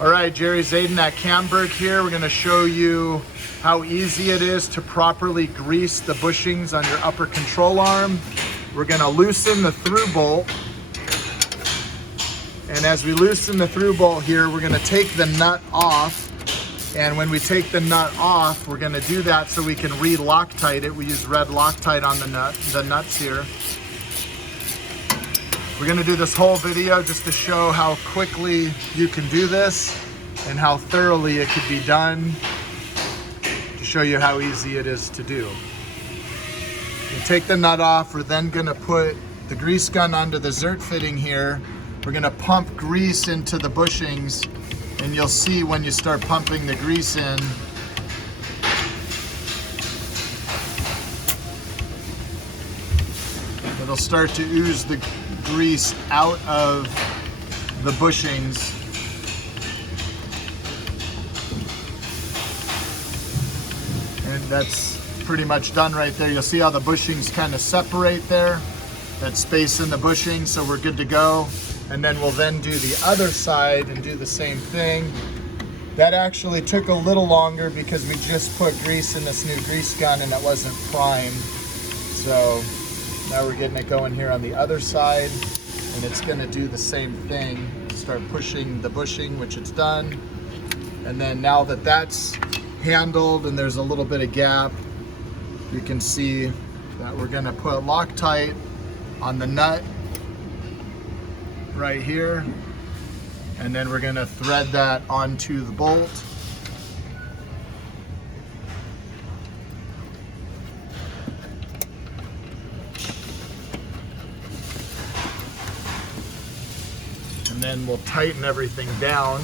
All right, Jerry Zayden at Camburg here. We're going to show you how easy it is to properly grease the bushings on your upper control arm. We're going to loosen the through bolt. And as we loosen the through bolt here, we're going to take the nut off. And when we take the nut off, we're going to do that so we can re-Loctite it. We use red Loctite on the nuts here. We're going to do this whole video just to show how quickly you can do this and how thoroughly it could be done, to show you how easy it is to do. You take the nut off. We're then going to put the grease gun onto the zert fitting here. We're going to pump grease into the bushings, and you'll see when you start pumping the grease in, it'll start to ooze the grease out of the bushings. And that's pretty much done right there. You'll see how the bushings kind of separate there, that space in the bushing, so we're good to go. And then we'll then do the other side and do the same thing. That actually took a little longer because we just put grease in this new grease gun and it wasn't primed. So now we're getting it going here on the other side, and it's gonna do the same thing. Start pushing the bushing, which it's done. And then now that that's handled and there's a little bit of gap, you can see that we're gonna put Loctite on the nut right here. And then we're gonna thread that onto the bolt. And then we'll tighten everything down.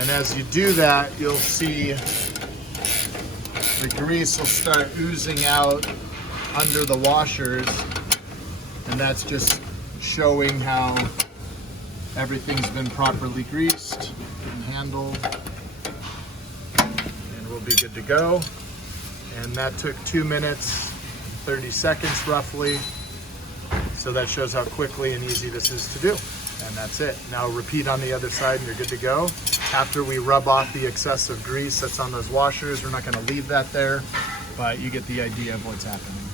And as you do that, you'll see the grease will start oozing out under the washers, and that's just showing how everything's been properly greased and handled, and we'll be good to go. And that took 2 minutes, 30 seconds roughly. So that shows how quickly and easy this is to do. And that's it. Now repeat on the other side and you're good to go. After we rub off the excessive grease that's on those washers, we're not going to leave that there, but you get the idea of what's happening.